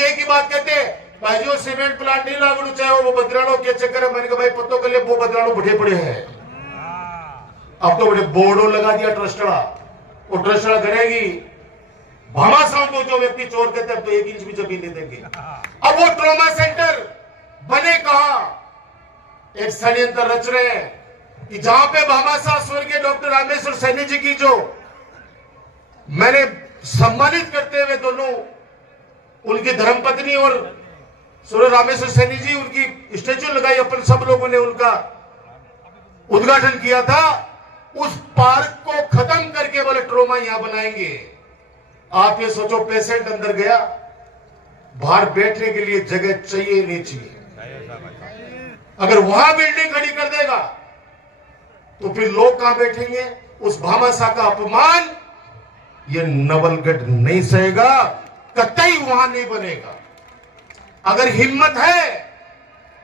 लोग एक ही बात कहते हैं, भाई जो सीमेंट प्लांट नहीं लागू चाहे वो बदराणों के चक्कर है। मैंने कहा भाई पत्तों के लिए वो बदराणों बढ़े पड़े हैं। अब तो बड़े बोर्डो लगा दिया ट्रस्टड़ा, वो ट्रस्टड़ा करेगी भामाशाह को जो व्यक्ति चोर कहते हैं तो 1 इंच भी जमीन नहीं देंगे। अब वो ट्रॉमा सेंटर बने कहा, एक षड्यंत्र रच रहे हैं कि जहां पे भामाशाह स्वर्गीय डॉक्टर रामेश्वर सैनी जी की जो मैंने सम्मानित करते हुए दोनों उनकी धर्मपत्नी और सूर्य रामेश्वर सैनी जी उनकी स्टेच्यू लगाई, अपन सब लोगों ने उनका उद्घाटन किया था। उस पार्क को खत्म करके बोले ट्रोमा यहां बनाएंगे। आप ये सोचो, पेशेंट अंदर गया, बाहर बैठने के लिए जगह चाहिए नहीं चाहिए। अगर वहां बिल्डिंग खड़ी कर देगा तो फिर लोग कहां बैठेंगे? उस भामाशाह का अपमान ये नवलगढ़ नहीं सहेगा, कतई वहां नहीं बनेगा। अगर हिम्मत है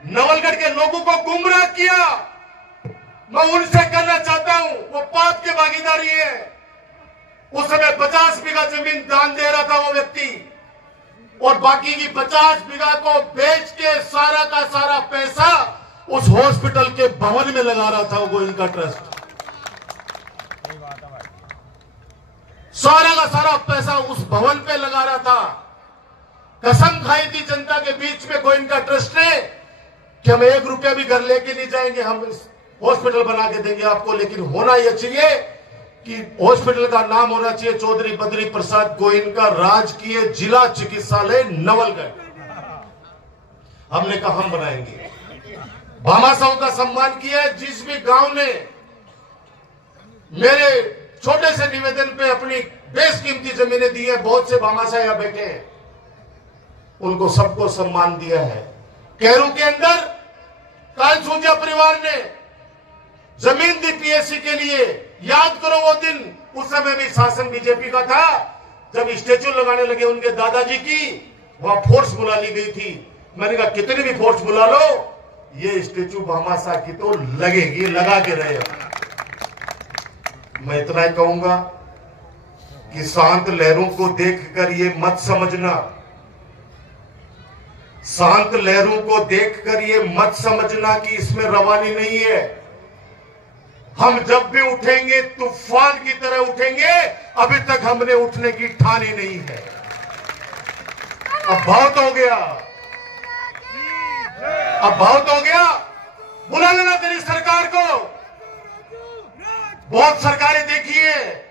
नवलगढ़ के लोगों को गुमराह किया, मैं उनसे कहना चाहता हूं, वो पाप की भागीदारी है। उस समय 50 बीघा जमीन दान दे रहा था वो व्यक्ति, और बाकी की 50 बीघा को बेच के सारा का सारा पैसा उस हॉस्पिटल के भवन में लगा रहा था वो गोविंद का ट्रस्ट। सारा का सारा पैसा उस भवन पे लगा रहा था। कसम खाई थी जनता के बीच में गोविंद का ट्रस्ट ने कि हम 1 रुपया भी घर लेके नहीं जाएंगे, हम हॉस्पिटल बना के देंगे आपको। लेकिन होना यह चाहिए कि हॉस्पिटल का नाम होना चाहिए चौधरी बद्री प्रसाद गोयनका राजकीय जिला चिकित्सालय नवलगढ़। हमने कहा हम बनाएंगे। भामाशाह का सम्मान किया है। जिस भी गांव ने मेरे छोटे से निवेदन पे अपनी बेशकीमती जमीनें दी है, बहुत से भामाशाह यहां बैठे हैं, उनको सबको सम्मान दिया है। कैरू के अंदर कालसूजा परिवार ने जमीन दी पीएससी के लिए। याद करो वो दिन, उस समय भी शासन बीजेपी का था, जब स्टेच्यू लगाने लगे उनके दादाजी की, वहां फोर्स बुला ली गई थी। मैंने कहा कितनी भी फोर्स बुला लो, ये स्टेच्यू भामाशाह की तो लगेगी, लगा के रहे। मैं इतना ही कहूंगा कि शांत लहरों को देखकर ये मत समझना, शांत लहरों को देखकर ये मत समझना कि इसमें रवानी नहीं है। हम जब भी उठेंगे तूफान की तरह उठेंगे। अभी तक हमने उठने की ठानी नहीं है। अब बहुत हो गया, अब बहुत हो गया। बुला लेना तेरी सरकार को। बहुत सरकारें देखी है,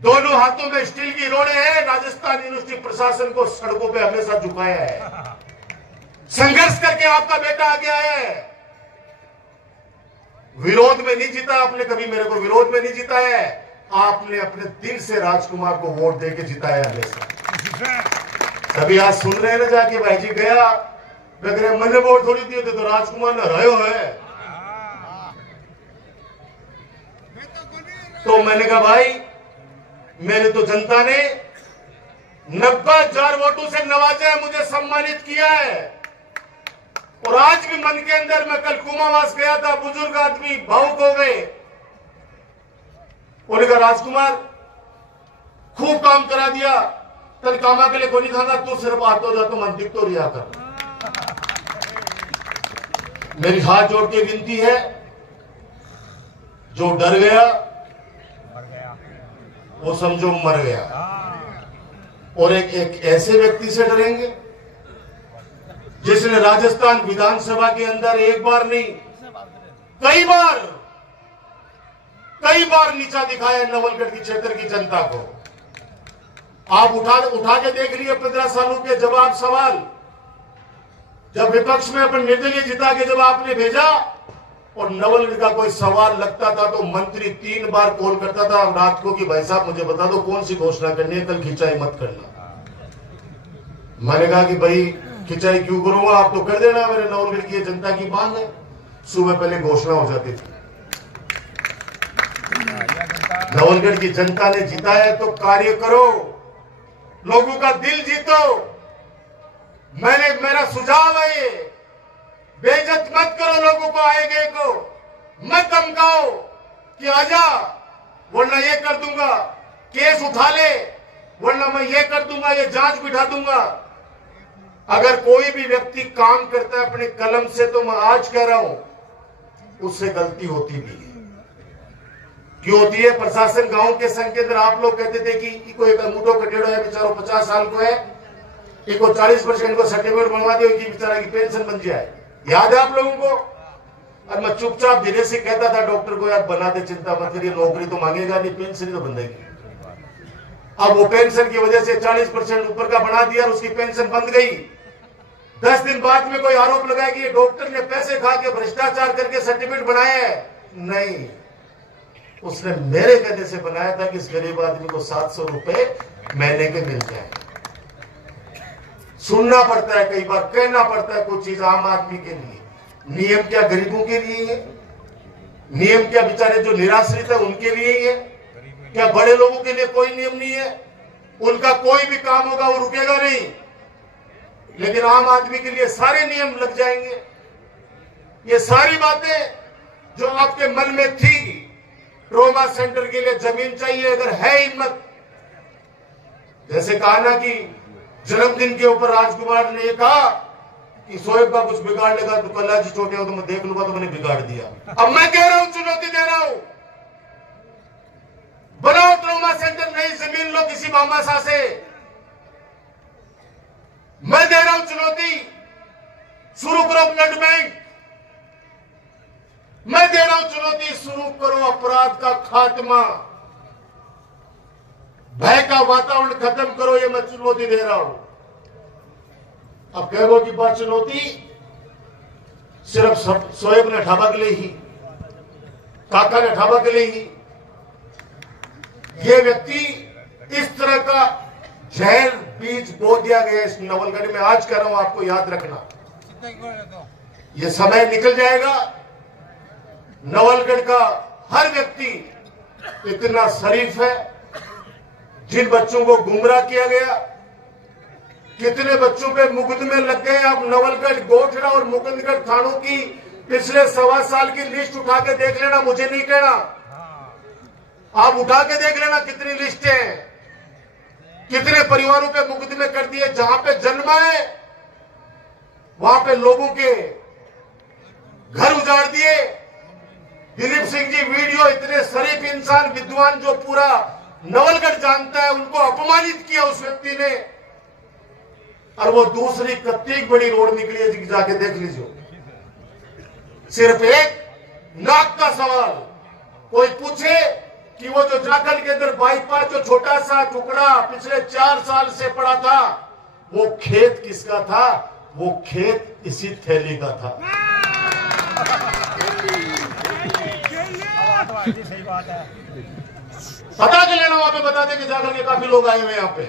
दोनों हाथों में स्टील की रोड़े हैं। राजस्थान यूनिवर्सिटी प्रशासन को सड़कों पे हमेशा झुकाया है। संघर्ष करके आपका बेटा आगे आया है। विरोध में नहीं जीता आपने, कभी मेरे को विरोध में नहीं जीता है। आपने अपने दिल से राजकुमार को वोट देके जिताया हमेशा। सभी आज सुन रहे हैं ना, जाके भाई जी गया लग रहे मैंने वोट थोड़ी दिए थे, तो राजकुमार ने रहे है। तो मैंने कहा भाई, मैंने तो जनता ने 90,000 वोटों से नवाजा है, मुझे सम्मानित किया है। और आज भी मन के अंदर, मैं कल कुमावास गया था, बुजुर्ग आदमी भावुक हो गए। उन्होंने कहा राजकुमार खूब काम करा दिया, कल कामा के लिए कोई नहीं खागा, तू सिर्फ आतो जातो मन दिख तो रिया कर। मेरी हाथ जोड़ के विनती है, जो डर गया वो समझो मर गया। और एक ऐसे व्यक्ति से डरेंगे जिसने राजस्थान विधानसभा के अंदर एक बार नहीं कई बार नीचा दिखाया नवलगढ़ की क्षेत्र की जनता को। आप उठा के देख लिए 15 सालों के जवाब सवाल। जब विपक्ष में अपन निर्दलीय जिता के जब आपने भेजा और नवलगढ़ का कोई सवाल लगता था तो मंत्री 3 बार कॉल करता था रात को कि भाई साहब मुझे बता दो कौन सी घोषणा करनी है, कल खिंचाई मत करना। मैंने कहा कि भाई खिंचाई क्यों करूंगा, आप तो कर देना, मेरे नवलगढ़ की जनता की मांग है। सुबह पहले घोषणा हो जाती थी। नवलगढ़ की जनता ने जीता है तो कार्य करो, लोगों का दिल जीतो। मेरा सुझाव है ये, बेइज्जत मत करो लोगों को, आए गए को मत धमकाओ कि आजा वरना ये कर दूंगा, केस उठा ले वरना मैं ये कर दूंगा, ये जांच बिठा दूंगा। अगर कोई भी व्यक्ति काम करता है अपने कलम से, तो मैं आज कह रहा हूं उससे गलती होती भी है। क्यों होती है? प्रशासन गांव के संघ के अंदर आप लोग कहते थे कि कोई अंगूठो कटेड़ो है, बेचारो 50 साल को है, इनको 40% को सर्टिफिकेट बनवा दियो कि बेचारा की पेंशन बन जाए। याद है आप लोगों को? और मैं चुपचाप धीरे से कहता था डॉक्टर को, यार बना दे, चिंता मत करिए, नौकरी तो मांगेगा नहीं, पेंशन तो बंदेगी। अब वो पेंशन की वजह से 40% ऊपर का बना दिया और उसकी पेंशन बंद गई। 10 दिन बाद में कोई आरोप लगाया कि ये डॉक्टर ने पैसे खा के भ्रष्टाचार करके सर्टिफिकेट बनाया है। नहीं, उसने मेरे कहने से बनाया था कि इस गरीब आदमी को 700 रुपए महीने के मिल जाए। सुनना पड़ता है, कई बार कहना पड़ता है कोई चीज आम आदमी के लिए। नियम क्या गरीबों के लिए है? नियम क्या बेचारे जो निराश्रित है उनके लिए ही है? क्या बड़े लोगों के लिए कोई नियम नहीं है? उनका कोई भी काम होगा वो रुकेगा नहीं, लेकिन आम आदमी के लिए सारे नियम लग जाएंगे। ये सारी बातें जो आपके मन में थी, ट्रॉमा सेंटर के लिए जमीन चाहिए, अगर है हिम्मत, जैसे कहा ना कि जन्मदिन के ऊपर राजकुमार ने कहा कि शोएब का कुछ बिगाड़ लेगा तो कल्ला जी छोटे हो तो मैं देख लूंगा, तो मैंने बिगाड़ दिया। अब मैं कह रहा हूं, चुनौती दे रहा हूं, बनाओ ट्रॉमा सेंटर, नई जमीन लो किसी मामासा से। मैं दे रहा हूं चुनौती, शुरू करो ब्लड बैंक। मैं दे रहा हूं चुनौती, शुरू करो अपराध का खात्मा, भय का वातावरण खत्म करो। ये मैं चुनौती दे रहा हूं। अब कहो कि बात चुनौती सिर्फ शोएब ने ढाबा के लिए ही, काका ने ढाबा के लिए ही, ये व्यक्ति इस तरह का जहर बीज बो दिया गया इस नवलगढ़ में। आज कह रहा हूं, आपको याद रखना, ये समय निकल जाएगा। नवलगढ़ का हर व्यक्ति इतना शरीफ है। जिन बच्चों को गुमराह किया गया, कितने बच्चों पे मुकदमे लग गए। आप नवलगढ़, गोठड़ा और मुकुंदगढ़ थानों की पिछले 1.25 साल की लिस्ट उठा के देख लेना, मुझे नहीं कहना, आप उठा के देख लेना कितनी लिस्टें हैं, कितने परिवारों पे मुकदमे कर दिए। जहां पे जन्मा है वहां पे लोगों के घर उजाड़ दिए। दिलीप सिंह जी वीडियो, इतने शरीफ इंसान, विद्वान, जो पूरा नवलगढ़ जानता है, उनको अपमानित किया उस व्यक्ति ने। और वो दूसरी कत्ती बड़ी रोड निकली है, जाके देख लीजिए। सिर्फ एक नाक का सवाल, कोई पूछे कि वो जो जाखल के अंदर बाईपास जो छोटा सा टुकड़ा पिछले 4 साल से पड़ा था, वो खेत किसका था? वो खेत इसी थैली का था। पता कर लेना, वहां पे बता दें कि जाखल के काफी लोग आए हुए यहाँ पे।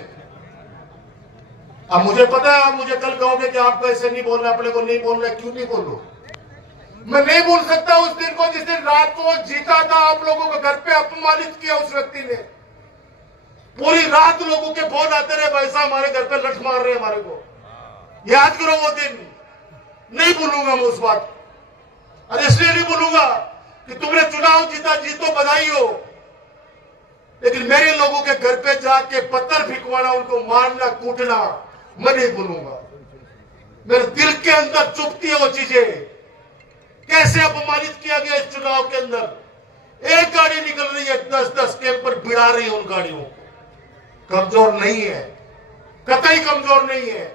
अब मुझे पता है, आप मुझे कल कहोगे कि आपको ऐसे नहीं बोलना, अपने को नहीं बोलना। क्यों नहीं बोलूं? मैं नहीं भूल सकता उस दिन को जिस दिन रात को जीता था, आप लोगों को घर पे अपमानित किया उस व्यक्ति ने। पूरी रात लोगों के फोन आते रहे, भाई साहब हमारे घर पे लठ मार रहे हैं हमारे को। याद करो वो दिन, नहीं भूलूंगा मैं उस बात। और इसलिए नहीं भूलूंगा कि तुमने चुनाव जीता, जीतो बधाई हो, लेकिन मेरे लोगों के घर पे जाके पत्थर फेंकवाना, उनको मारना, कूटना, मैं नहीं भूलूंगा। मेरे दिल के अंदर चुभती है वो चीजें। कैसे अपमानित किया गया इस चुनाव के अंदर। एक गाड़ी निकल रही है, 10-10 कैंपर भिड़ा रही है उन गाड़ियों को। कमजोर नहीं है, कतई कमजोर नहीं है।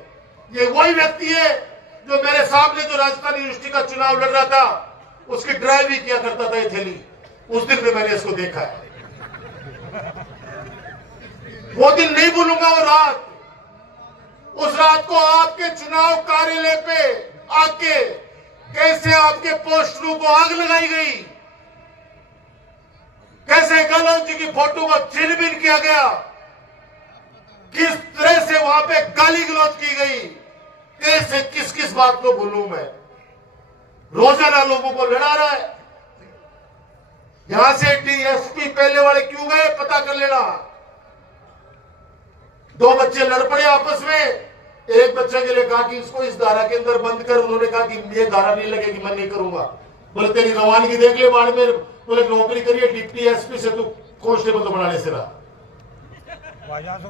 ये वही व्यक्ति है जो मेरे सामने जो राजस्थान यूनिवर्सिटी का चुनाव लड़ रहा था, उसकी ड्राइव भी किया करता था ये थैली। उस दिन भी मैंने इसको देखा है। वो दिन नहीं भूलूंगा, वो रात। उस रात को आपके चुनाव कार्यालय पे आके कैसे आपके पोस्टरों को आग लगाई गई, कैसे गहलोत जी की फोटो को छीन-बीन किया गया, किस तरह से वहां पे गाली गलौज की गई, कैसे किस किस बात को भूलूं मैं। रोजाना लोगों को लड़ा रहा है। यहां से डीएसपी पहले वाले क्यों गए पता कर लेना। 2 बच्चे लड़ पड़े आपस में। एक बच्चे के लिए कहा कि इसको इस धारा के अंदर बंद कर। उन्होंने कहा कि ये धारा नहीं लगेगी, मैं नहीं करूंगा। बोले तेरी रवानगी देख ले बाढ़ में। बोले नौकरी करिए डिप्टी एसपी से, तू कांस्टेबल तो बनाने से रहा।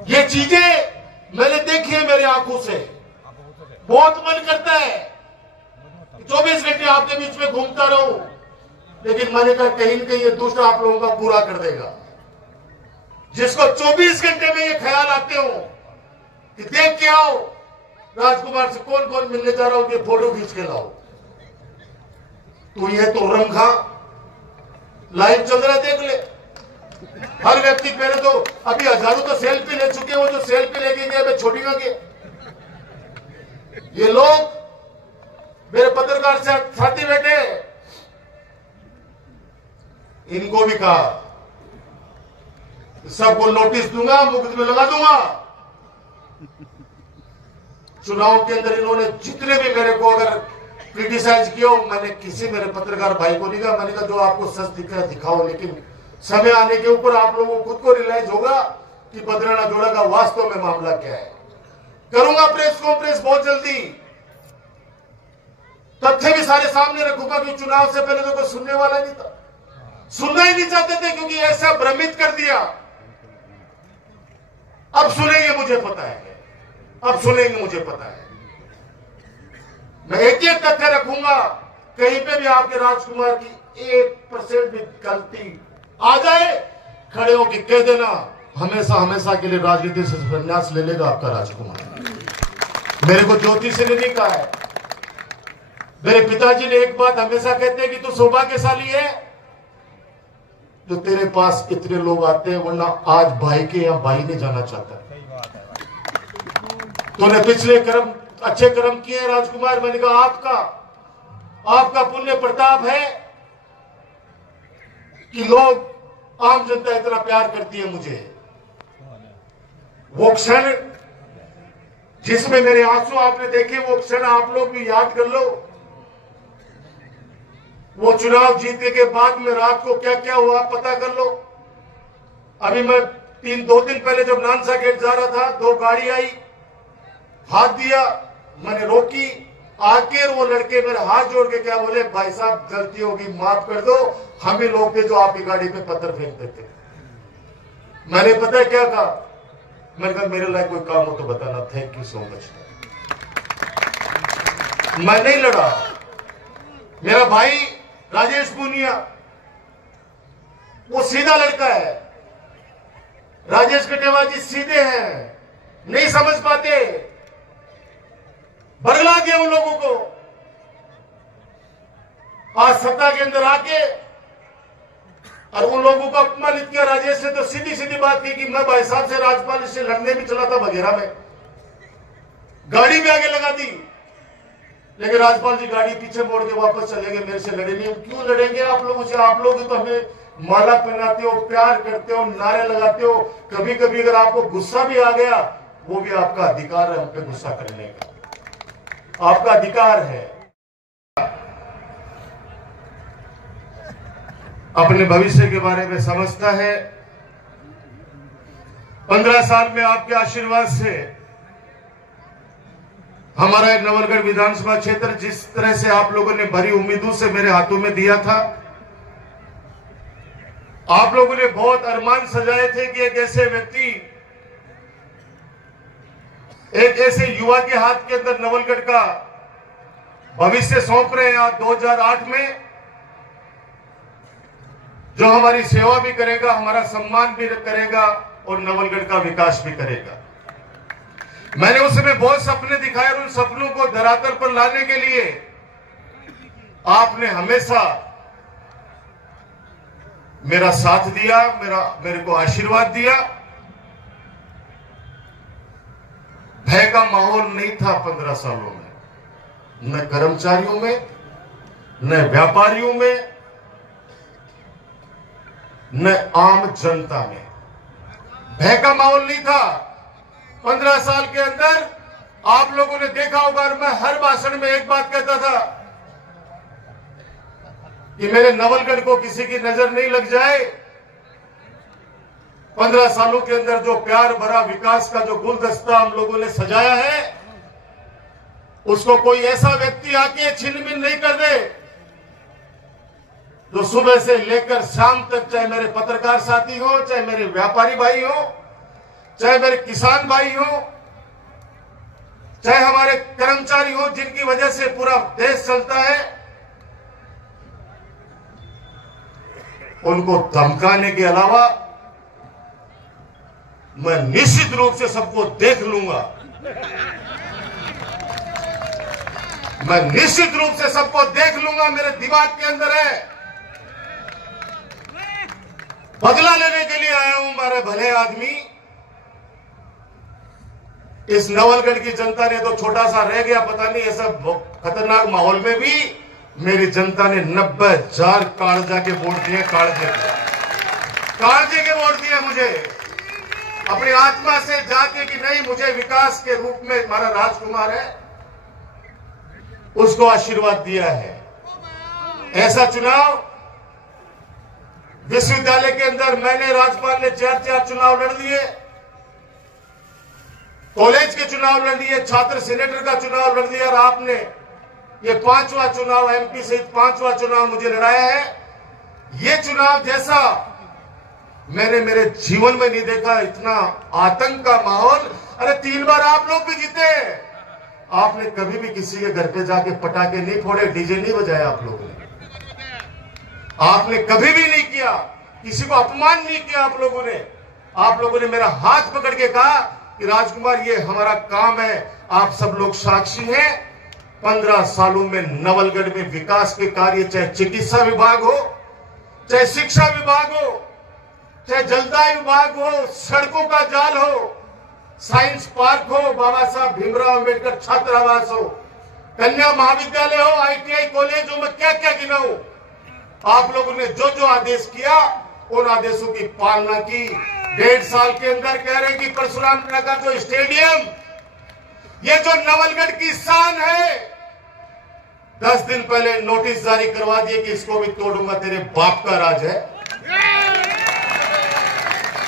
ये चीजें मैंने देखी है मेरी आंखों से। बहुत मन करता है 24 घंटे आपके बीच में घूमता रहूं, लेकिन मैंने कहा कहीं न कहीं ये दुष्ट आप लोगों का पूरा कर देगा। जिसको 24 घंटे में ये ख्याल आते हो कि देख के आओ राजकुमार से कौन कौन मिलने जा रहा हो, कि फोटो खींच के लाओ, तो ये तो रंखा लाइव चल रहा है, देख ले। हर व्यक्ति पहले तो अभी हजारों तो सेल्फी ले चुके हो, जो सेल्फी लेके गए मैं छोड़ेगा के। ये लोग मेरे पत्रकार से साथी बैठे, इनको भी कहा सबको नोटिस दूंगा, मुकदमे लगा दूंगा। चुनाव के अंदर इन्होंने जितने भी मेरे को अगर क्रिटिसाइज किया, मैंने किसी मेरे पत्रकार भाई को नहीं कहा, मैंने कहा जो आपको सच दिख रहा है दिखाओ, लेकिन समय आने के ऊपर आप लोगों को खुद को रियलाइज होगा कि बदराना जोड़ा का वास्तव में मामला क्या है। करूंगा प्रेस कॉन्फ्रेंस बहुत जल्दी, तथ्य भी सारे सामने रखूंगा, कि चुनाव से पहले तो कोई सुनने वाला नहीं था, सुनना ही नहीं चाहते थे, क्योंकि ऐसा भ्रमित कर दिया। अब सुनेंगे मुझे पता है, अब सुनेंगे मुझे पता है। मैं एक एक तथ्य रखूंगा, कहीं पे भी आपके राजकुमार की 1% भी गलती आ जाए, खड़े होकर कह देना हमेशा हमेशा के लिए राजनीति से संन्यास ले लेगा आपका राजकुमार। मेरे को ज्योतिष ने नहीं कहा है, मेरे पिताजी ने एक बात हमेशा कहते हैं कि तू सौभाग्यशाली है जो तेरे पास इतने लोग आते हैं, वरना आज भाई के यहाँ भाई नहीं जाना चाहता। तूने पिछले कर्म अच्छे कर्म किए राजकुमार। मैंने कहा आपका पुण्य प्रताप है कि लोग आम जनता इतना प्यार करती है मुझे। वो क्षण जिसमें मेरे आंसू आपने देखे, वो क्षण आप लोग भी याद कर लो। वो चुनाव जीतने के बाद में रात को क्या क्या हुआ पता कर लो। अभी मैं 2 दिन पहले जब नानसा गेट जा रहा था, 2 गाड़ी आई, हाथ दिया, मैंने रोकी, आके वो लड़के मेरे हाथ जोड़ के क्या बोले, भाई साहब गलती होगी माफ कर दो, हम ही लोग थे जो आपकी गाड़ी पे पत्थर फेंकते थे। मैंने पता है क्या कहा, मैंने कहा मेरे लायक कोई काम हो तो बताना, थैंक यू सो मच। मैं नहीं लड़ा। मेरा भाई राजेश पुनिया वो सीधा लड़का है, राजेश कटेवाल जी सीधे हैं, नहीं समझ पाते, बरला दिया उन लोगों को। आज सत्ता के अंदर आके और उन लोगों को अपमानित किया। राजेश ने तो सीधी सीधी बात की कि मैं भाई साहब से राज्यपाल से लड़ने भी चला था बघेरा में, गाड़ी भी आगे लगा दी, लेकिन राज्यपाल जी गाड़ी पीछे मोड़ के वापस चले गए, मेरे से लड़े नहीं। क्यों लड़ेंगे आप लोगों से? आप लोग तो हमें माला पहनाते हो, प्यार करते हो, नारे लगाते हो। कभी कभी अगर आपको गुस्सा भी आ गया, वो भी आपका अधिकार है हम पे गुस्सा करने का, आपका अधिकार है। अपने भविष्य के बारे में समझता है। 15 साल में आपके आशीर्वाद से हमारा नवलगढ़ विधानसभा क्षेत्र जिस तरह से आप लोगों ने भरी उम्मीदों से मेरे हाथों में दिया था, आप लोगों ने बहुत अरमान सजाए थे कि एक ऐसे व्यक्ति, एक ऐसे युवा के हाथ के अंदर नवलगढ़ का भविष्य सौंप रहे हैं आप 2008 में, जो हमारी सेवा भी करेगा, हमारा सम्मान भी करेगा और नवलगढ़ का विकास भी करेगा। मैंने उस समय बहुत सपने दिखाए और उन सपनों को धरातल पर लाने के लिए आपने हमेशा मेरा साथ दिया, मेरे को आशीर्वाद दिया। भय का माहौल नहीं था 15 सालों में, न कर्मचारियों में, न व्यापारियों में, न आम जनता में भय का माहौल नहीं था। 15 साल के अंदर आप लोगों ने देखा होगा, और मैं हर भाषण में एक बात कहता था कि मेरे नवलगढ़ को किसी की नजर नहीं लग जाए। 15 सालों के अंदर जो प्यार भरा विकास का जो गुलदस्ता हम लोगों ने सजाया है, उसको कोई ऐसा व्यक्ति आके छिन-मिन नहीं कर दे, जो सुबह से लेकर शाम तक, चाहे मेरे पत्रकार साथी हो, चाहे मेरे व्यापारी भाई हो, चाहे मेरे किसान भाई हो, चाहे हमारे कर्मचारी हो जिनकी वजह से पूरा देश चलता है, उनको धमकाने के अलावा मैं निश्चित रूप से सबको देख लूंगा। मैं निश्चित रूप से सबको देख लूंगा। मेरे दिमाग के अंदर है, बदला लेने के लिए आया हूं मेरे भले आदमी। इस नवलगढ़ की जनता ने तो छोटा सा रह गया, पता नहीं ऐसा खतरनाक माहौल में भी मेरी जनता ने 90,000 कालजा के वोट दिए। कालजे के वोट दिए मुझे, अपनी आत्मा से जाके कि नहीं, मुझे विकास के रूप में हमारा राजकुमार है, उसको आशीर्वाद दिया है। ऐसा चुनाव विश्वविद्यालय के अंदर मैंने, राज्यपाल ने 4 चुनाव लड़ लिए, कॉलेज के चुनाव लड़ लिए, छात्र सेनेटर का चुनाव लड़ लिया, और आपने ये 5वां चुनाव, एमपी सहित 5वां चुनाव मुझे लड़ाया है। ये चुनाव जैसा मैंने मेरे जीवन में नहीं देखा, इतना आतंक का माहौल। अरे 3 बार आप लोग भी जीते, आपने कभी भी किसी के घर पे जाके पटाखे नहीं फोड़े, डीजे नहीं बजाया आप लोगों ने, आपने कभी भी नहीं किया, किसी को अपमान नहीं किया आप लोगों ने। आप लोगों ने मेरा हाथ पकड़ के कहा कि राजकुमार ये हमारा काम है, आप सब लोग साक्षी हैं। 15 सालों में नवलगढ़ में विकास के कार्य, चाहे चिकित्सा विभाग हो, चाहे शिक्षा विभाग हो, चाहे जलदाय विभाग हो, सड़कों का जाल हो, साइंस पार्क हो, बाबा साहब भीमराव अंबेडकर छात्रावास हो, कन्या महाविद्यालय हो, आईटीआई कॉलेज हो, मैं क्या क्या गिनाऊं। आप लोगों ने जो जो आदेश किया उन आदेशों की पालना की। 1.5 साल के अंदर कह रहे कि परशुराम नगर जो स्टेडियम, ये जो नवलगढ़ की शान है, 10 दिन पहले नोटिस जारी करवा दिए कि इसको भी तोड़ूंगा। तेरे बाप का राज है,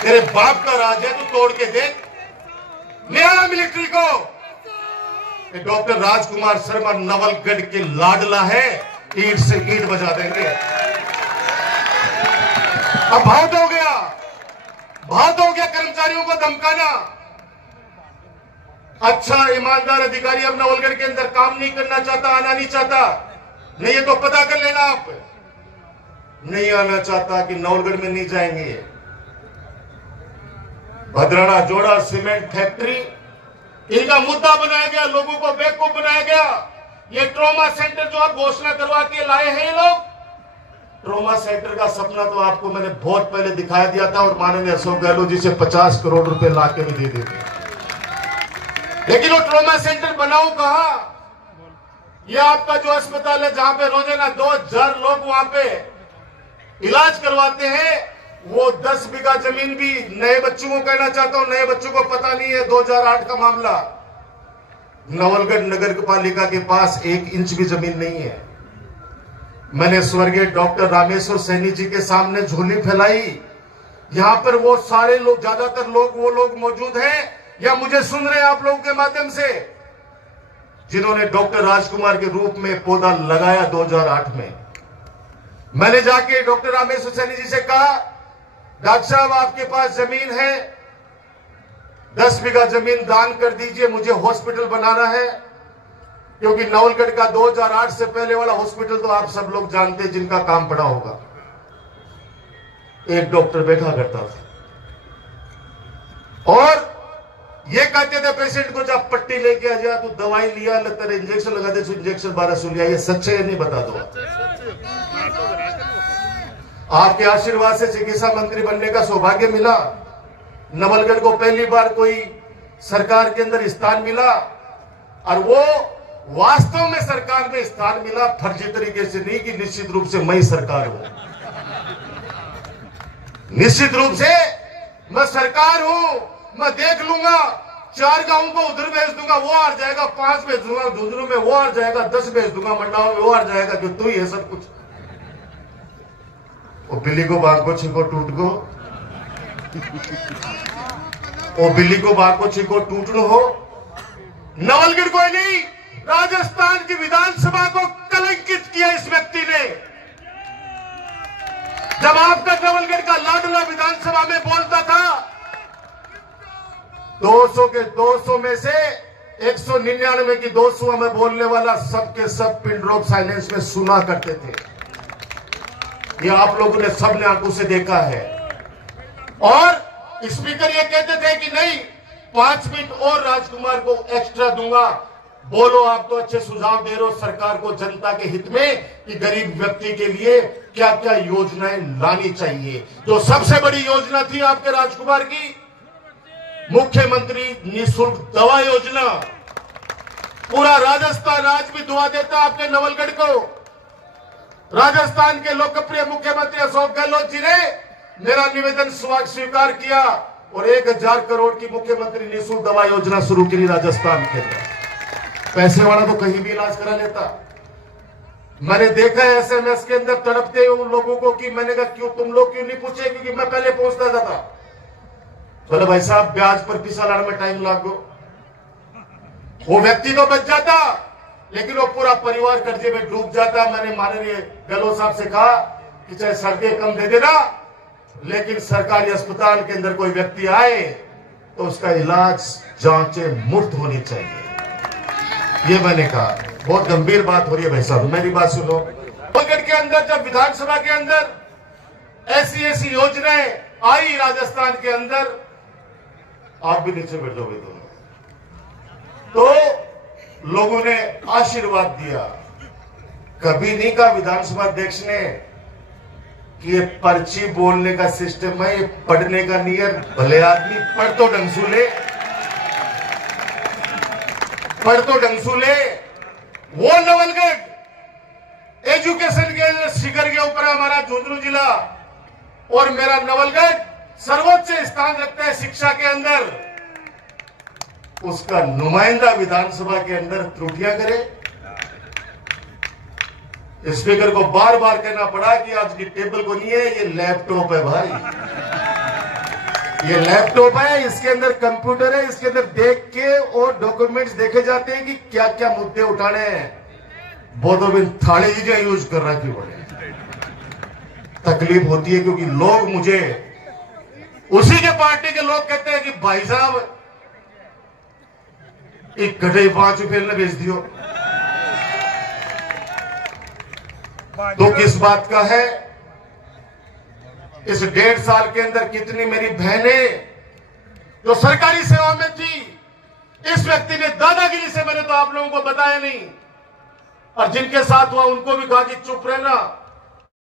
तेरे बाप का राज है, तू तोड़ के देख। ले आना मिलिट्री को। डॉक्टर राजकुमार शर्मा नवलगढ़ के लाडला है, ईंट से ईंट बजा देंगे। अब बहुत हो गया, बहुत हो गया कर्मचारियों को धमकाना। अच्छा ईमानदार अधिकारी अब नवलगढ़ के अंदर काम नहीं करना चाहता, आना नहीं चाहता, नहीं ये तो पता कर लेना, आप नहीं आना चाहता कि नवलगढ़ में नहीं जाएंगे। भद्राना जोड़ा सीमेंट फैक्ट्री, इनका मुद्दा बनाया गया, लोगों को बेवकूफ बनाया गया। ये ट्रॉमा सेंटर जो आप घोषणा करवा के लाए हैं लोग, ट्रॉमा सेंटर का सपना तो आपको मैंने बहुत पहले दिखाया दिया था, और माननीय अशोक गहलोत जी से 50 करोड़ रुपए ला के भी दे देते, लेकिन वो ट्रॉमा सेंटर बनाऊं कहां? ये आपका जो अस्पताल है जहां पे रोजाना 2000 लोग वहां पे इलाज करवाते हैं, वो 10 बीघा जमीन भी नए बच्चों को कहना चाहता हूं, नए बच्चों को पता नहीं है 2008 का मामला, नवलगढ़ नगर पालिका के पास 1 इंच भी जमीन नहीं है। मैंने स्वर्गीय डॉक्टर रामेश्वर सैनी जी के सामने झोली फैलाई। यहां पर वो सारे लोग, ज्यादातर लोग वो लोग मौजूद हैं या मुझे सुन रहे हैं आप लोगों के माध्यम से, जिन्होंने डॉक्टर राजकुमार के रूप में पौधा लगाया 2008 में। मैंने जाके डॉक्टर रामेश्वर सैनी जी से कहा, डॉक्टर साहब आपके पास जमीन है, 10 बीघा जमीन दान कर दीजिए, मुझे हॉस्पिटल बनाना है। क्योंकि नवलगढ़ का 2008 से पहले वाला हॉस्पिटल तो आप सब लोग जानते हैं, जिनका काम पड़ा होगा, एक डॉक्टर बैठा करता था और ये कहते थे पेशेंट को, जब पट्टी लेके आ जा, तू दवाई लिया, तेरे इंजेक्शन लगा दे, इंजेक्शन 1200 लिया। ये सच्चे नहीं, बता दो। आपके आशीर्वाद से चिकित्सा मंत्री बनने का सौभाग्य मिला, नवलगढ़ को पहली बार कोई सरकार के अंदर स्थान मिला, और वो वास्तव में सरकार में स्थान मिला, फर्जी तरीके से नहीं कि निश्चित रूप से मैं सरकार हूं, निश्चित रूप से मैं सरकार हूं, मैं देख लूंगा, 4 गांवों को उधर भेज दूंगा, वो हार जाएगा, 5 भेज दूंगा झुंझुनू में, वो हार जाएगा, 10 भेज दूंगा मंडाओं में, वो हार जाएगा, जो तू ही है सब कुछ। वो बिल्ली को बाघ को छिको टूट गो, वो बिल्ली को बाघ को छिको टूटनो हो। नवलगढ़ को नहीं, राजस्थान की विधानसभा को कलंकित किया इस व्यक्ति ने। जब आपका नवलगढ़ का लाडला विधानसभा में बोलता था, 200 के 200 में से 199 की 200 में बोलने वाला सबके सब पिन ड्रॉप साइलेंस में सुना करते थे। ये आप लोगों ने सबने आंखों से देखा है। और स्पीकर ये कहते थे कि नहीं, 5 मिनट और राजकुमार को एक्स्ट्रा दूंगा। बोलो, आप तो अच्छे सुझाव दे रहे हो सरकार को जनता के हित में कि गरीब व्यक्ति के लिए क्या क्या योजनाएं लानी चाहिए। जो सबसे बड़ी योजना थी आपके राजकुमार की, मुख्यमंत्री निःशुल्क दवा योजना। पूरा राजस्थान आज भी दुआ देता आपके नवलगढ़ को। राजस्थान के लोकप्रिय मुख्यमंत्री अशोक गहलोत जी ने मेरा निवेदन स्वीकार किया और 1000 करोड़ की मुख्यमंत्री निःशुल्क दवा योजना शुरू की राजस्थान के अंदर। पैसे वाला तो कहीं भी इलाज करा लेता। मैंने देखा है SMS के अंदर तड़पते हुए उन लोगों को कि मैंने कहा क्यों तुम लोग क्यों नहीं पूछे, क्योंकि मैं पहले पहुंचता जाता। बोले भाई साहब ब्याज पर पैसा लाने में टाइम लागो। वो व्यक्ति तो बच जाता लेकिन वो पूरा परिवार कर्जे में डूब जाता। मैंने माननीय गहलोत साहब से कहा कि चाहे सड़कें कम दे देना, लेकिन सरकारी अस्पताल के अंदर कोई व्यक्ति आए तो उसका इलाज जांचें मुफ्त होनी चाहिए। ये मैंने कहा। बहुत गंभीर बात हो रही है भाई साहब, मेरी बात सुनो। नवलगढ़ के अंदर जब विधानसभा के अंदर ऐसी योजनाएं आई राजस्थान के अंदर, आप भी नीचे बैठ जाओगे तो लोगों ने आशीर्वाद दिया। कभी नहीं कहा विधानसभा अध्यक्ष ने कि ये पर्ची बोलने का सिस्टम है, ये पढ़ने का नहीं है। भले आदमी पढ़ तो ढंगसूले, पढ़ तो ढंगसूले। वो नवलगढ़ एजुकेशन के शिखर के ऊपर हमारा झुंझुनू जिला और मेरा नवलगढ़ सर्वोच्च स्थान रखता है शिक्षा के अंदर। उसका नुमाइंदा विधानसभा के अंदर त्रुटियां करे। स्पीकर को बार बार कहना पड़ा कि आज की टेबल को नहीं है, ये लैपटॉप है भाई, ये लैपटॉप है, इसके अंदर कंप्यूटर है, इसके अंदर देख के और डॉक्यूमेंट्स देखे जाते हैं कि क्या क्या मुद्दे उठाने हैं। बहुत दिन थाली चीजें यूज कर रहा थी। बड़े तकलीफ होती है क्योंकि लोग मुझे उसी के पार्टी के लोग कहते हैं कि भाई साहब एक कटे 5 रुपये ने बेच दियो। तो किस बात का है? इस 1.5 साल के अंदर कितनी मेरी बहनें जो सरकारी सेवा में थी, इस व्यक्ति ने दादागिरी से, मैंने तो आप लोगों को बताया नहीं, और जिनके साथ हुआ उनको भी कहा कि चुप रहना,